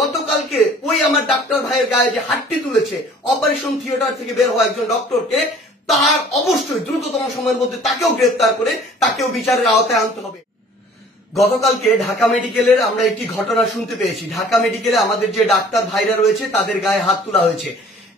গতকালকে ওই আমার ডাক্তার ভাইয়ের গায়ে যে হাতটি তুলেছে অপারেশন থিয়েটার থেকে বের হওয়া একজন ডক্টরকে, তার অবশ্যই দ্রুততম সময়ের মধ্যে তাকেও গ্রেফতার করে তাকেও বিচারের আওতায় আনতে হবে। গতকালকে ঢাকা মেডিকেলের আমরা একটি ঘটনা শুনতে পেয়েছি। ঢাকা মেডিকেলে আমাদের যে ডাক্তার ভাইরা রয়েছে তাদের গায়ে হাত তোলা হয়েছে।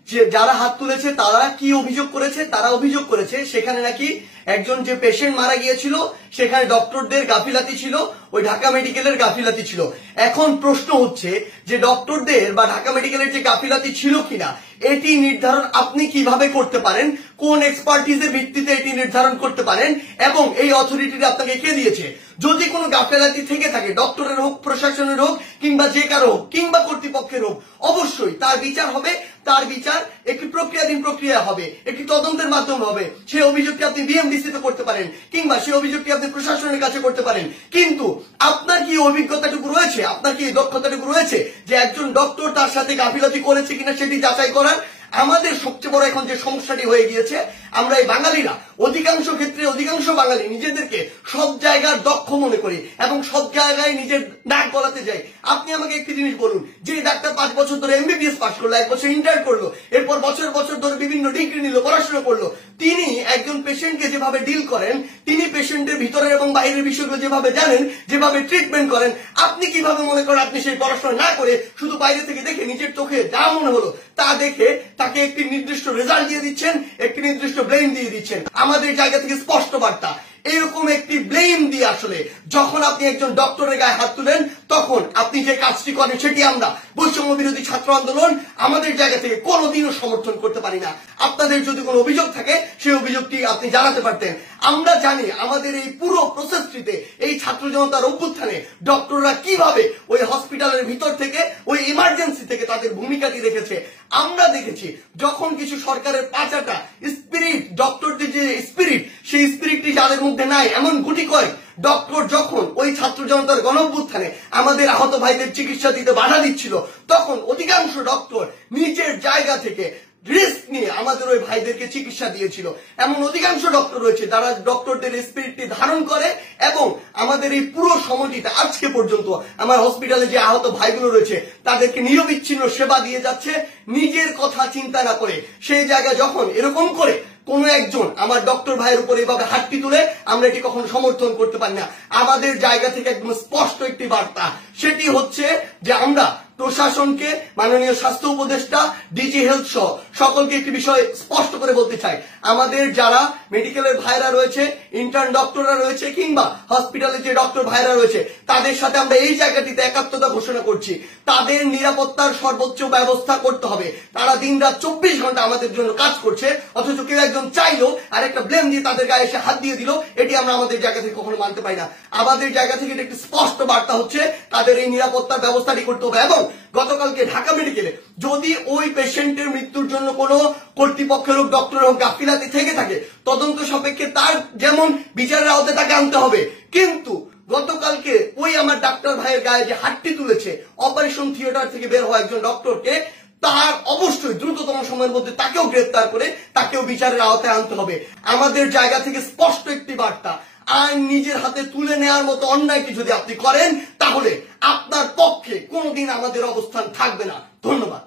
যে যারা হাত তুলেছে তারা কি অভিযোগ করেছে? তারা অভিযোগ করেছে সেখানে নাকি একজন যে পেশেন্ট মারা গিয়েছিল সেখানে ডক্টরদের গাফিলাতি ছিল, ওই ঢাকা মেডিকেলের গাফিলাতি ছিল। এখন প্রশ্ন হচ্ছে যে ডক্টরদের বা ঢাকা মেডিকেলের যে গাফিলাতি ছিল কিনা এটি নির্ধারণ আপনি কিভাবে করতে পারেন, কোন এক্সপার্টিজের ভিত্তিতে এটি নির্ধারণ করতে পারেন এবং এই অথরিটি আপনাকে কে দিয়েছে? যদি কোনো গাফিলাতি থেকে থাকে, ডক্টরের হোক, প্রশাসনের হোক, কিংবা যে কারো হোক, কিংবা কর্তৃপক্ষের হোক, অবশ্যই তার বিচার হবে। তার বিচার একটি প্রক্রিয়াধীন প্রক্রিয়া হবে, একটি তদন্তের মাধ্যমে হবে। সেই অভিযোগটি আপনি বিএমডিসি তে করতে পারেন কিংবা সেই অভিযোগটি আপনি প্রশাসনের কাছে করতে পারেন। কিন্তু আপনার কি অভিজ্ঞতাটুকু রয়েছে, আপনার কি দক্ষতাটুকু রয়েছে যে একজন ডক্টর তার সাথে গাফিলতি করেছে কিনা সেটি যাচাই করার? আমাদের সবচেয়ে বড় এখন যে সমস্যাটি হয়ে গিয়েছে, আমরা এই বাঙালিরা অধিকাংশ ক্ষেত্রে অধিকাংশ বাঙালি নিজেদেরকে সব জায়গার দক্ষ মনে করি এবং সব জায়গায় নিজের নাক গলাতে যাই। আপনি আমাকে একটি জিনিস বলুন, যে ডাক্তার 5 বছর ধরে এমবিবিএস পাস করলো, 1 বছর ইন্টার করলো, এরপর বছর বছর ধরে বিভিন্ন ডিগ্রি নিল, পড়াশোনা করলো, তিনি একজন পেশেন্টকে যেভাবে ডিল করেন, তিনি পেশেন্টের ভিতরের এবং বাইরের বিষয়গুলো যেভাবে জানেন, যেভাবে ট্রিটমেন্ট করেন, আপনি কিভাবে মনে করেন আপনি সেই পড়াশোনা না করে শুধু বাইরে থেকে দেখে নিজের চোখে যা মনে হলো তা দেখে তাকে একটি নির্দিষ্ট রেজাল্ট দিয়ে দিচ্ছেন, একটি নির্দিষ্ট ব্লেম দিয়ে দিচ্ছেন? আমাদের জায়গা থেকে স্পষ্ট বার্তা, এরকম একটি ব্লেম দিয়ে আসলে যখন আপনি একজন ডক্টরের গায়ে হাত তুলেন তখন আপনি যে কাজটি করেন সেটি আমরা বৈষম্য বিরোধী ছাত্র আন্দোলন আমাদের জায়গা থেকে কোনোদিনও সমর্থন করতে পারি না। আপনাদের যদি কোনো অভিযোগ থাকে সেই অভিযোগটি আপনি জানাতে পারতেন। আমরা জানি আমাদের এই পুরো প্রসেসটিতে, এই ছাত্র জনতার অভ্যুত্থানে ডক্টররা কিভাবে ওই হসপিটালের ভিতর থেকে, ওই ইমার্জেন্সি থেকে তাদের ভূমিকাটি রেখেছে। আমরা দেখেছি যখন কিছু সরকারের পাঁচাটা স্পিরিট, ডক্টরদের যে স্পিরিট, সেই স্পিরিটটি যাদের মধ্যে নাই, এমন গুটি কয়েক ডক্টর যখন ওই ছাত্র জনতার গণঅভ্যুত্থানে আমাদের আহত ভাইদের চিকিৎসা দিতে বাধা দিচ্ছিল, তখন অধিকাংশ ডক্টর নিজের জায়গা থেকে রিস্ক নিয়ে আমাদের ওই ভাইদেরকে চিকিৎসা দিয়েছিল। এমন অধিকাংশ ডক্টর রয়েছে যারা ডক্টরদের স্পিরিটটি ধারণ করে এবং আমাদের এই পুরো সময়টিতে আজকে পর্যন্ত আমার হসপিটালে যে আহত ভাইগুলো রয়েছে তাদেরকে নিরবিচ্ছিন্ন সেবা দিয়ে যাচ্ছে, নিজের কথা চিন্তা না করে। সেই জায়গায় যখন এরকম করে কোন একজন আমার ডক্টর ভাইয়ের উপর এভাবে হাতটি তুলে, আমরা এটি কখনো সমর্থন করতে পারি না। আমাদের জায়গা থেকে একদম স্পষ্ট একটি বার্তা, সেটি হচ্ছে যে আমরা প্রশাসনকে, মাননীয় স্বাস্থ্য উপদেষ্টা, ডিজি হেলথ সহ সকলকে একটি বিষয় স্পষ্ট করে বলতে চাই, আমাদের যারা মেডিকেলের ভাইরা রয়েছে, ইন্টার্ন ডক্টররা রয়েছে, কিংবা হসপিটালে যে ডক্টর ভাইরা রয়েছে, তাদের সাথে আমরা এই জায়গাটিতে একাত্মতা ঘোষণা করছি। তাদের নিরাপত্তার সর্বোচ্চ ব্যবস্থা করতে হবে। তারা দিনরাত 24 ঘন্টা আমাদের জন্য কাজ করছে, অথচ কেউ একজন চাইলো আর একটা ব্লেম দিয়ে তাদের গায়ে এসে হাত দিয়ে দিল, এটি আমরা আমাদের জায়গা থেকে কখনো মানতে পারি না। আমাদের জায়গা থেকে একটি স্পষ্ট বার্তা হচ্ছে তাদের এই নিরাপত্তার ব্যবস্থাটি করতে হবে। এবং গতকালকে ঢাকা মেডিকেলে যদি ওই পেশেন্টের মৃত্যুর জন্য কোনো কর্তৃপক্ষের হোক, ডক্টর হোক গাফিলাতি থেকে থাকে, তদন্ত সাপেক্ষে তার যেমন বিচারের আওতায় তাকে আনতে হবে। কিন্তু গতকালকে ওই আমার ডাক্তার ভাইয়ের গায়ে যে হাতটি তুলেছে অপারেশন থিয়েটার থেকে বের হওয়া একজন ডক্টরকে, তার অবশ্যই দ্রুততম সময়ের মধ্যে তাকেও গ্রেফতার করে তাকেও বিচারের আওতায় আনতে হবে। আমাদের জায়গা থেকে স্পষ্ট একটি বার্তা, আইন নিজের হাতে তুলে নেওয়ার মতো অন্যায়টি যদি আপনি করেন তাহলে আপনার পক্ষে কোনোদিন আমাদের অবস্থান থাকবে না। ধন্যবাদ।